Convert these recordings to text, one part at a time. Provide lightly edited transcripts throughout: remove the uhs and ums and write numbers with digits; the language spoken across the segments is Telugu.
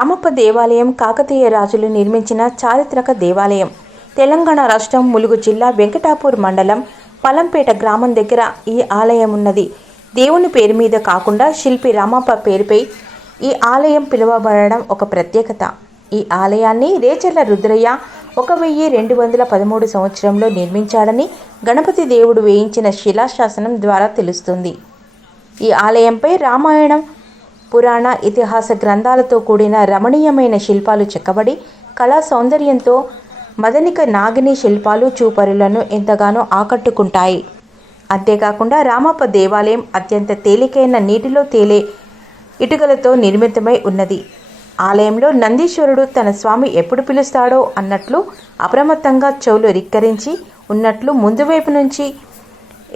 రామప్ప దేవాలయం కాకతీయ రాజులు నిర్మించిన చారిత్రక దేవాలయం. తెలంగాణ రాష్ట్రం ములుగు జిల్లా వెంకటాపూర్ మండలం పలంపేట గ్రామం దగ్గర ఈ ఆలయం ఉన్నది. దేవుని పేరు మీద కాకుండా శిల్పి రామప్ప పేరుపై ఈ ఆలయం పిలువబడడం ఒక ప్రత్యేకత. ఈ ఆలయాన్ని రేచర్ల రుద్రయ్య 1213 సంవత్సరంలో నిర్మించాడని గణపతి దేవుడు వేయించిన శిలాశాసనం ద్వారా తెలుస్తుంది. ఈ ఆలయంపై రామాయణం, పురాణ, ఇతిహాస గ్రంథాలతో కూడిన రమణీయమైన శిల్పాలు చెక్కబడి కళా సౌందర్యంతో మదనిక నాగిని శిల్పాలు చూపరులను ఎంతగానో ఆకట్టుకుంటాయి. అంతేకాకుండా రామప్ప దేవాలయం అత్యంత తేలికైన నీటిలో తేలే ఇటుకలతో నిర్మితమై ఉన్నది. ఆలయంలో నందీశ్వరుడు తన స్వామి ఎప్పుడు పిలుస్తాడో అన్నట్లు అప్రమత్తంగా చెవులు రిక్కరించి ఉన్నట్లు ముందు వైపు నుంచి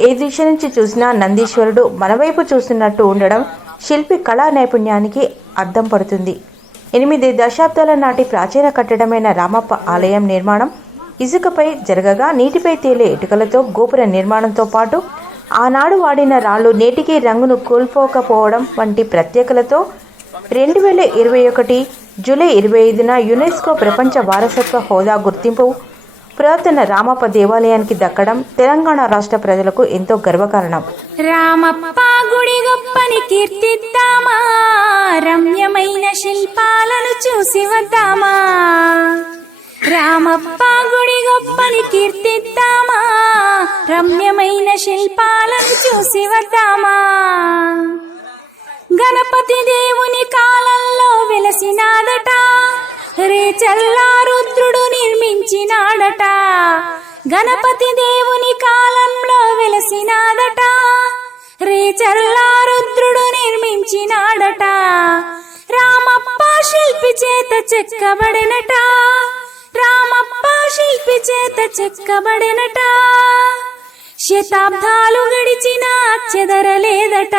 ఏ దిశ నుంచి చూసినా నందీశ్వరుడు మన వైపు చూస్తున్నట్టు ఉండడం శిల్పి కళా నైపుణ్యానికి అద్దం పడుతుంది. 8 దశాబ్దాల నాటి ప్రాచీన కట్టడమైన రామప్ప ఆలయం నిర్మాణం ఇసుకపై జరగగా నీటిపై తేలే ఇటుకలతో గోపుర నిర్మాణంతో పాటు ఆనాడు వాడిన రాళ్ళు నేటికి రంగును కోల్పోకపోవడం వంటి ప్రత్యేకతలతో 2021 జూలై 25న యునెస్కో ప్రపంచ వారసత్వ హోదా గుర్తింపు పురాతన రామప్ప దేవాలయానికి దక్కడం తెలంగాణ రాష్ట్ర ప్రజలకు ఎంతో గర్వకారణం. రామప్ప గుడి గొప్పని కీర్తిద్దామా, రమ్యమైన శిల్పాలను చూసి వద్దామా. రామప్ప గుడి గొప్పని కీర్తిద్దామా, రమ్యమైన శిల్పాలను చూసి వద్దామా. గణపతి దేవుని కాలంలో వెలసినాదట, రేచల్లా రుద్రుడు నిర్మించినాడట. గణపతి దేవుని కాలంలో వెలసినాదట, రేచల్లా రుద్రుడు నిర్మించినాడట. రామప్ప శిల్పి చేత చెక్కబడినట, రామప్ప శిల్పి చేత చెక్కబడినట. శతాబ్దాలు గడిచిన చెదరలేదట.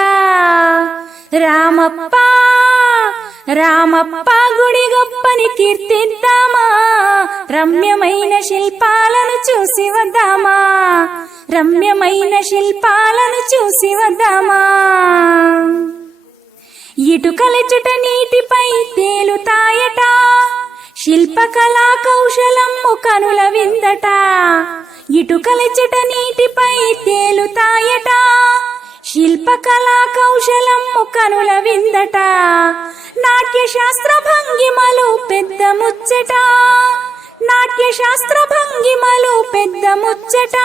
రామప్ప రామప్ప గుడి గొప్పని కీర్తిద్దామా, రమ్యమైన శిల్పాలను చూసి వద్దామా, రమ్యమైన శిల్పాలను చూసి వద్దామా. ఇటుకలచుట నీటిపై తేలుతాయట, శిల్పకళా కౌశలము కనుల విందట. ఇటుకలచుట నీటిపై తేలుతాయట, శిల్పకళా కౌశలము కనుల విందట. నాట్య శాస్త్ర భంగిమలు పెద్ద ముచ్చట, నాట్య శాస్త్ర భంగిమలు పెద్ద ముచ్చట.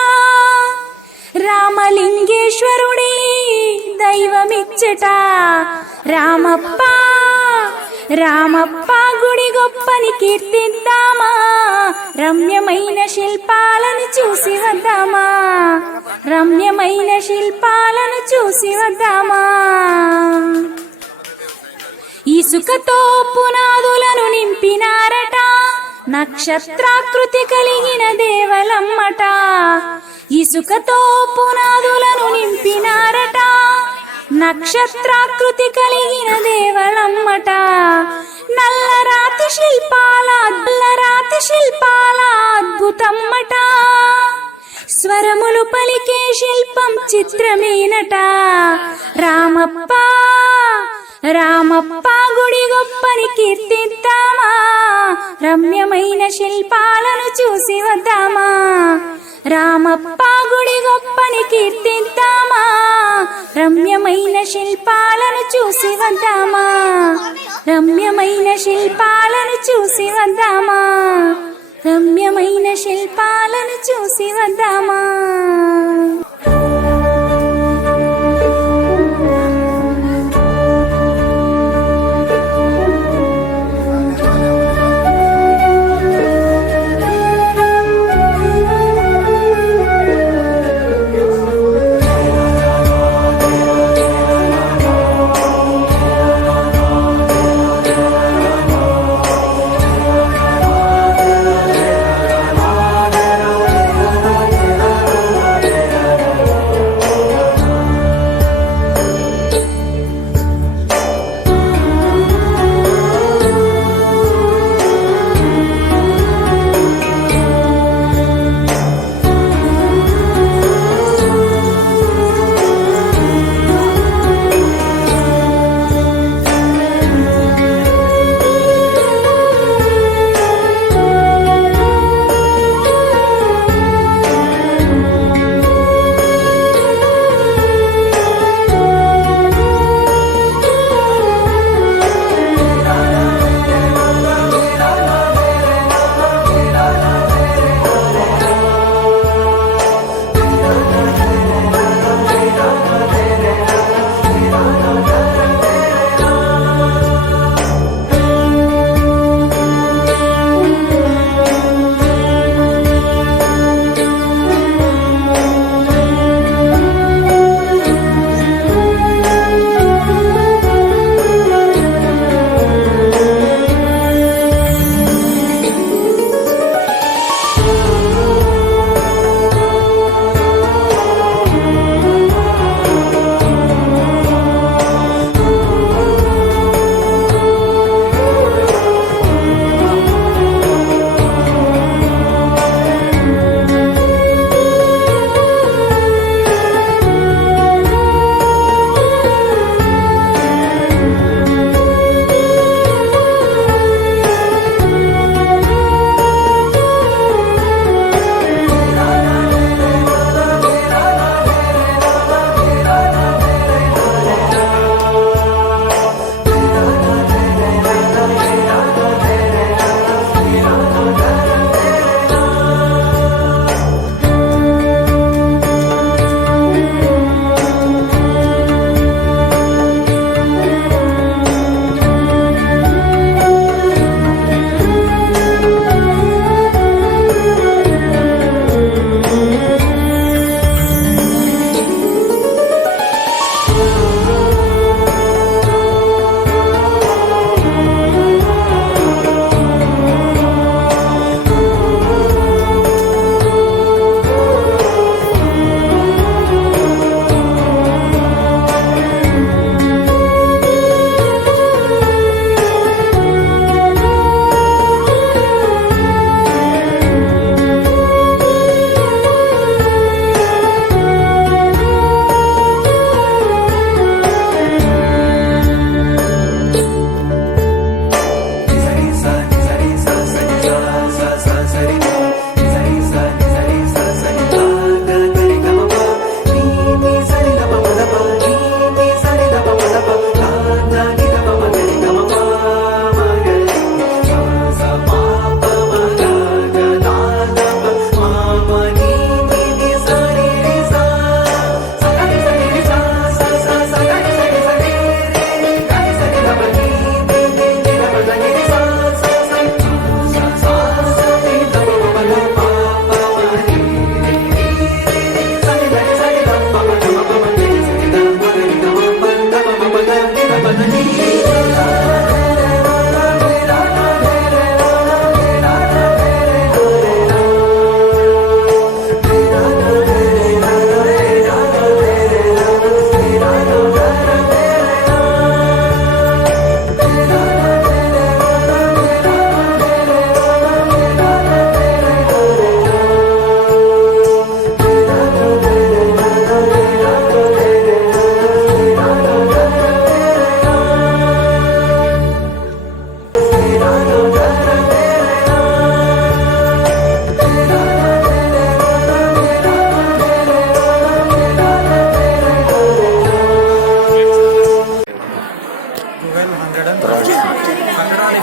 రామలింగేశ్వరుడి దైవమిచ్చట. రామప్ప రామప్ప గుడి గొప్పని కీర్తిద్దామా, రమ్యమైన శిల్పాలను చూసి వద్దామా, రమ్యమైన శిల్పాలను చూసి వద్దామా. ఇసుకతో పునాదులను నింపినారట, నక్షత్రాకృతి కలిగిన దేవలమ్మట. ఇసుకతో పునాదులను నింపినారట, నక్షత్రాకృతి కలిగిన దేవలమ్మట. నల్లరాతి శిల్పాల అద్భుతమ్మట. స్వరములు పలికే శిల్పం చిత్రమేనట. రామప్ప రామప్ప గుడి గొప్పని కీర్తిద్దామా, రమ్యమైన శిల్పాలను చూసి వద్దామా. రామప్ప గుడి గొప్పని కీర్తిద్దామా, రమ్యమైన శిల్పాలను చూసి వద్దామా, రమ్యమైన శిల్పాలను చూసి వద్దామా, రమ్యమైన శిల్పాలను చూసి వద్దామా.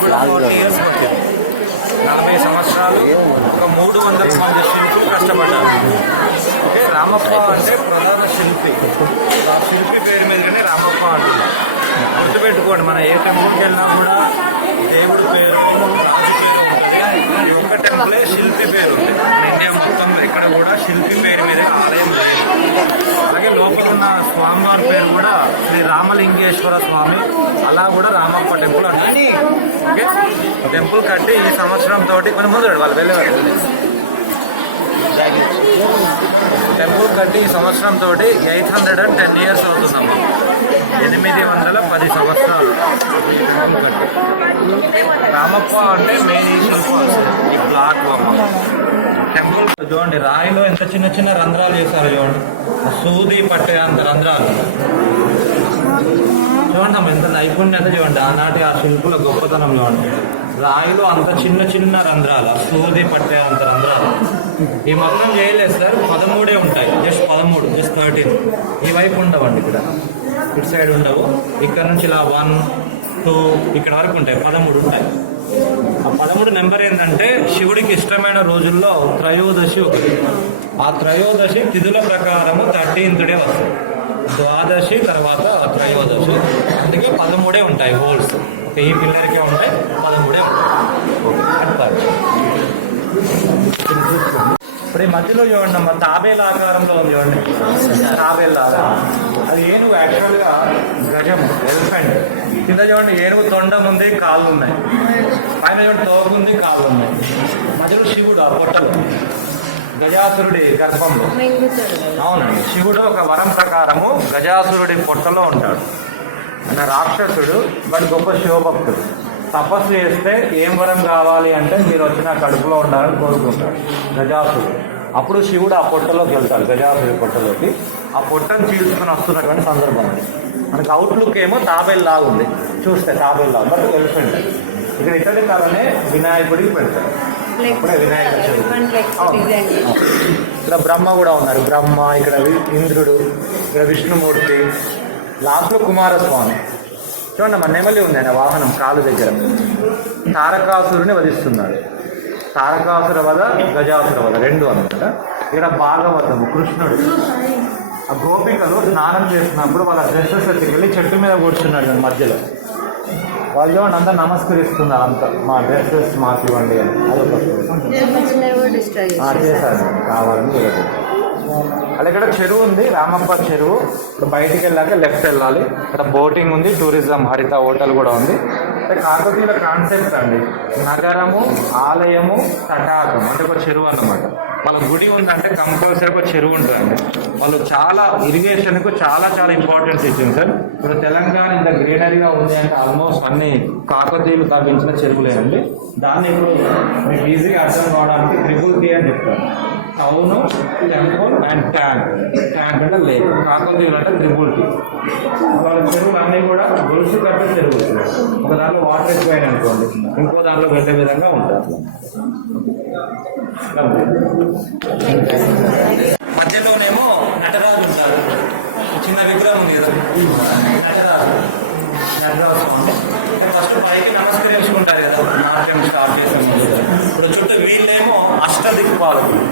కూడా 40 years పట్టింది. 40 సంవత్సరాలు ఒక 300 మంది శిల్పులు కష్టపడ్డారు. ఓకే, రామప్ప అంటే ప్రధాన శిల్పి. ఆ శిల్పి పేరు మీదనే రామప్ప అంటున్నారు. గుర్తుపెట్టుకోండి, మన ఏ టెంపుల్కి వెళ్ళినా కూడా దేవుడి పేరు, రాజు పేరు ఉంటుంది. ఈ ఒక్క టెంపులే శిల్పి పేరు ఉంది. మన ఇండియా మొత్తంలో ఇక్కడ కూడా శిల్పి పేరు మీద ఆలయం లేదు. అలాగే లోపల ఉన్న స్వామివారి పేరు కూడా శ్రీ రామలింగేశ్వర స్వామి, అలా కూడా రామప్ప టెంపుల్ అంటారు. ఓకే, టెంపుల్ కట్టి ఈ సంవత్సరం తోటి కొన్ని ముందు వాళ్ళు వెళ్ళేవారు. టెంపుల్ కట్టి ఈ సంవత్సరం తోటి 810 years అవుతుందమ్మా. 810 సంవత్సరాలు ఈ టెంపుల్ కట్టి. రామప్ప అంటే మెయిన్ ఈ శిల్పం, ఈ బ్లాక్ అమ్మ. టెంపుల్ చూడండి, రాయిలో ఎంత చిన్న చిన్న రంధ్రాలు చేశారు చూడండి, సూది పట్టే అంత రంధ్రాలు చూడండి అమ్మ, ఎంత నైపుణ్యత చూడండి. ఆనాటి ఆ శిల్పుల గొప్పతనం చూడండి. రాయిలో అంత చిన్న చిన్న రంధ్రాలు, సూది పట్టే అంత రంధ్రాలు. ఈ మొత్తం చేయలేదు సార్, 13 ఉంటాయి. జస్ట్ 13 ఈ వైపు ఉండవండి, ఇక్కడ ఇటు సైడ్ ఉండవు. ఇక్కడ నుంచి ఇలా 1, 2 ఇక్కడ వరకు ఉంటాయి. 13 ఉంటాయి. ఆ 13 నెంబర్ ఏంటంటే శివుడికి ఇష్టమైన రోజుల్లో త్రయోదశి ఒకటి. ఆ త్రయోదశి తిథుల ప్రకారము 13th డే వస్తుంది. ద్వాదశి తర్వాత త్రయోదశి, అందుకే 13 ఉంటాయి హోల్స్. ఈ పిల్లర్కే ఉంటాయి, 13 ఉంటాయి. ఇప్పుడు ఈ మధ్యలో చూడండి అమ్మ, తాబేల ఆకారంలో ఉంది చూడండి, తాబేల ఆకారం. అది ఏనుగు, యాక్చువల్గా గజము, ఎలిఫెంట్. కింద చూడండి ఏనుగు తొండం ఉంది, కాళ్ళు ఉన్నాయి. పైన చూడండి తోక ఉంది, కాళ్ళు ఉన్నాయి. మధ్యలో శివుడు ఆ పొట్టలు, గజాసురుడి గర్భంలో. అవునండి, శివుడు ఒక వరం ప్రకారము గజాసురుడి పొట్టలో ఉంటాడు. ఆయన రాక్షసుడు, బట్ గొప్ప శివభక్తుడు. తపస్సు చేస్తే ఏం వరం కావాలి అంటే మీరు వచ్చిన కడుపులో ఉండాలని కోరుకుంటాడు గజాసురుడు. అప్పుడు శివుడు ఆ పొట్టలోకి వెళ్తాడు, గజాసురుడి పొట్టలోకి. ఆ పొట్టను చీల్చుకొని వస్తున్నటువంటి సందర్భం అది. మనకి అవుట్లుక్ ఏమో తాబేల్లాగా ఉంది, చూస్తే తాబేల్లాగా, బట్ ఎలిఫెంట్. ఇక్కడ ఇతడి కాలనే వినాయకుడికి పెడతారు. ఇప్పుడే వినాయకుడు ఇక్కడ బ్రహ్మ కూడా ఉన్నారు. బ్రహ్మ, ఇక్కడ ఇంద్రుడు, ఇక్కడ విష్ణుమూర్తి, లాస్ట్లో కుమారస్వామి. చూడండి మన నెమలి ఉంది, ఆయన వాహనం కాలు దగ్గర. తారకాసురుని వధిస్తున్నాడు. తారకాసుర వధ, గజాసుర వధ 2 అనమాట. ఇక్కడ భాగవతము, కృష్ణుడు ఆ గోపికలు స్నానం చేస్తున్నప్పుడు వాళ్ళ డ్రెస్సెస్ ఎత్తుకెళ్ళి చెట్టు మీద కూర్చున్నాడు మధ్యలో. వాళ్ళు అంతా నమస్కరిస్తున్నారు, అంత మా డ్రెస్సెస్ మాకు ఇవ్వండి అని. అదొక చేశారు కావాలని. అలా ఇక్కడ చెరువు ఉంది, రామప్ప చెరువు. ఇప్పుడు బయటికి వెళ్ళాక లెఫ్ట్ వెళ్ళాలి. ఇక్కడ బోటింగ్ ఉంది, టూరిజం, హరిత హోటల్ కూడా ఉంది. కాకతీయుల కాన్సెప్ట్ అండి, నగరము, ఆలయము, తటాకం అంటే ఒక చెరువు అన్నమాట. వాళ్ళ గుడి ఉందంటే కంపల్సరీ ఒక చెరువు ఉంటుందండి. వాళ్ళు చాలా ఇరిగేషన్కు చాలా ఇంపార్టెన్స్ ఇచ్చింది సార్. ఇప్పుడు తెలంగాణ ఇంత గ్రీనరీగా ఉంది అంటే ఆల్మోస్ట్ అన్ని కాకతీయులు తవ్వించిన చెరువులేనండి. దాన్ని ఇప్పుడు మీకు ఈజీగా అర్థం కావడానికి 3T అని చెప్తారు. Town, temple and tank. Tank అంటే లేక్, కాకతీయులు అంటే 3T. వాళ్ళ చెరువులు అన్నీ కూడా గొలుసు కట్టే చెరువులు. ఒక దాంట్లో వాటర్ ఎక్కువైన అనుకోండి, ఇంకో దాంట్లో వెళ్ళే విధంగా ఉంటుంది. మధ్యలోనేమో నటరాజు ఉంటారు, చిన్న విగ్రహం ఉంది కదా నటరాజు స్వామి. ఫస్ట్ పైకి నమస్కరించుకుంటారు కదా నాట్యం స్టార్ట్ చేసే ముందు. ఇప్పుడు చుట్టూ వీళ్ళేమో అష్టదిక్పాలకులు,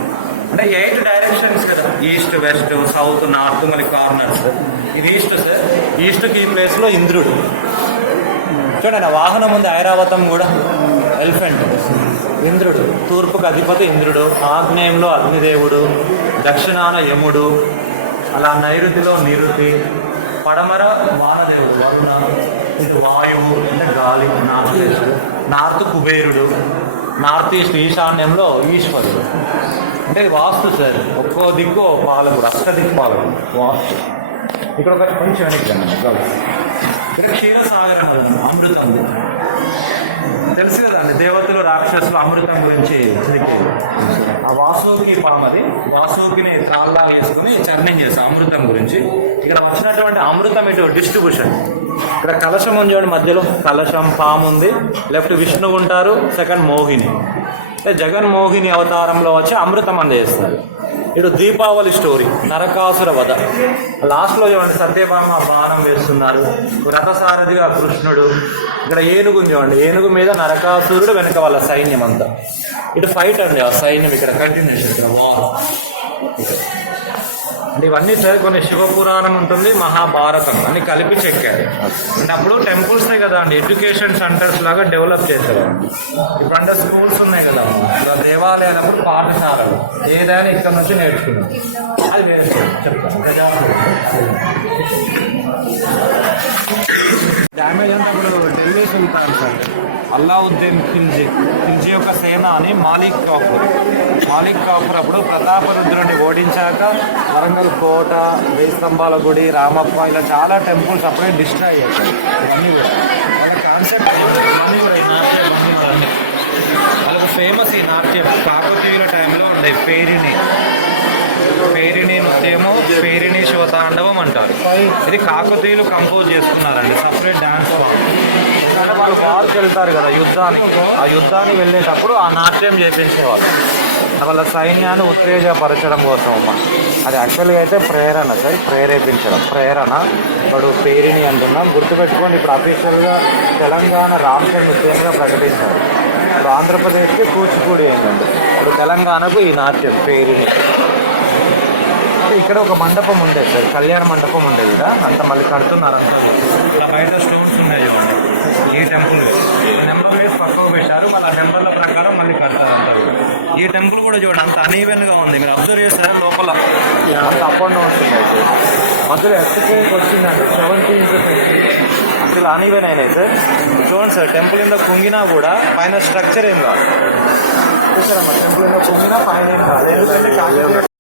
అంటే 8 డైరెక్షన్స్ కదా, ఈస్ట్, వెస్ట్, సౌత్, నార్త్, మళ్ళీ కార్నర్స్. ఇది ఈస్ట్ సార్. ఈస్ట్కి ఈ ప్లేస్లో ఇంద్రుడు చూడండి, వాహనం ఉంది ఐరావతం కూడా, ఎలిఫెంట్. ఇంద్రుడు తూర్పుకు అధిపతి ఇంద్రుడు, ఆగ్నేయంలో అగ్నిదేవుడు, దక్షిణాన యముడు, అలా నైరుతిలో నిరుతి, పడమర వానదేవుడు వరుణ, ఇటు వాయువు అంటే గాలి, నార్త్ కుబేరుడు, నార్త్ ఈస్ట్ ఈశాన్యంలో ఈశ్వరుడు. అంటే వాస్తు సార్, ఒక్కో దిక్కు పాలకుడు, అష్టదిక్పాలకుడు వాస్తు. ఇక్కడ ఒక కొంచెం వెనక్కి ఇక్కడ క్షీరసాగరం అమృతం తెలుసు కదండి. దేవతలు, రాక్షసులు అమృతం గురించి ఆ వాసుకి పామది, వాసుకిని తాళ్ళ వేసుకుని చర్ణం చేస్తాం అమృతం గురించి. ఇక్కడ వచ్చినటువంటి అమృతం ఇటు డిస్ట్రిబ్యూషన్. ఇక్కడ కలశం ఉంది చూడండి, మధ్యలో కలశం, పాము ఉంది. లెఫ్ట్ విష్ణువు ఉంటారు, సెకండ్ మోహిని. అంటే జగన్మోహిని అవతారంలో వచ్చి అమృతం అందజేస్తారు. ఇటు దీపావళి స్టోరీ, నరకాసుర వధ. లాస్ట్లో చూడండి సత్యభామ బాణం వేస్తున్నారు, రథసారథిగా కృష్ణుడు. ఇక్కడ ఏనుగు చూడండి, ఏనుగు మీద నరకాసురుడు, వెనక వాళ్ళ సైన్యం అంతా. ఇటు ఫైట్ అండి, ఆ సైన్యం ఇక్కడ కంటిన్యూషన్, ఇక్కడ వార్. అంటే ఇవన్నీ సరే కొన్ని శివపురాణం ఉంటుంది, మహాభారతం అన్ని కలిపి చెక్కారు. అంటే అప్పుడు టెంపుల్స్నే కదా అండి ఎడ్యుకేషన్ సెంటర్స్ లాగా డెవలప్ చేసేవారు. ఇప్పుడు అంటే స్కూల్స్ ఉన్నాయి కదా, ఇప్పుడు దేవాలయాలప్పుడు పాఠశాలలు ఏదైనా ఇక్కడ నుంచి నేర్చుకున్నాం. అది వేరే చెప్తాను. డ్యామేజ్ అంటే అప్పుడు ఢిల్లీ సుల్తాన్స్ అంటే అల్లావుద్దీన్ ఖిల్జీ యొక్క సేన అని మాలిక్ కాఫూర్ అప్పుడు ప్రతాపరుద్రుడిని ఓడించాక వరంగల్ కోట, వేయి స్తంభాల గుడి, రామప్ప ఇలా చాలా టెంపుల్స్ అప్పుడే డిస్ట్రాయ్ అయ్యాయి. ఇవన్నీ కూడా వాళ్ళ కాన్సెప్ట్ వాళ్ళకు ఫేమస్ ఈ నాట్యం కాకతీయుల టైంలో ఉండే పేరిణి నృత్యము, పేరిణి శివతాండవం అంటారు. ఇది కాకతీయులు కంపోజ్ చేసుకున్నారండి, సపరేట్ డాన్స్ ఫామ్. ఎందుకంటే వాళ్ళు వార్కి వెళ్తారు కదా యుద్ధానికి, ఆ యుద్ధానికి వెళ్ళేటప్పుడు ఆ నాట్యం చేపించేవాళ్ళు వాళ్ళ సైన్యాన్ని ఉత్తేజపరచడం కోసం. అది యాక్చువల్గా అయితే ప్రేరణ సార్, ప్రేరణ. ఇప్పుడు పేరిణి అంటున్నాం, గుర్తుపెట్టుకోండి. ఇప్పుడు అఫీషియల్గా తెలంగాణ రాష్ట్ర నృత్యంగా ప్రకటించారు. ఇప్పుడు ఆంధ్రప్రదేశ్కి కూచిపూడి అయిందండి, ఇప్పుడు తెలంగాణకు ఈ నాట్యం పేరిణి. ఇక్కడ ఒక మండపం ఉండేది సార్, కళ్యాణ మండపం ఉండేది కదా, అంత మళ్ళీ కడుతున్నారు. అంతా బయట స్టోన్స్ ఉన్నాయి చూడండి, ఈ టెంపుల్ నెంబర్ వేసి పక్కకు పెట్టారు, వాళ్ళ నెంబర్ల ప్రకారం మళ్ళీ కడతారు అంటారు. ఈ టెంపుల్ కూడా చూడండి అంత అనీవెన్గా ఉంది, మీరు అబ్జర్వ్ చేస్తారు లోపల అంత అప్ అండ్ డౌన్స్ ఉన్నాయి. మధ్యలో ఎక్స్చేంజ్ వచ్చిందంటే 17 అసలు అనీవెన్ అయినాయి సార్. చూడండి సార్, టెంపుల్ ఇంత కుంగినా కూడా పైన స్ట్రక్చర్ ఏం కాదు చూసారమ్మా, టెంపుల్ ఇంత కుంగినా పైన ఏం కాదు. ఎందుకంటే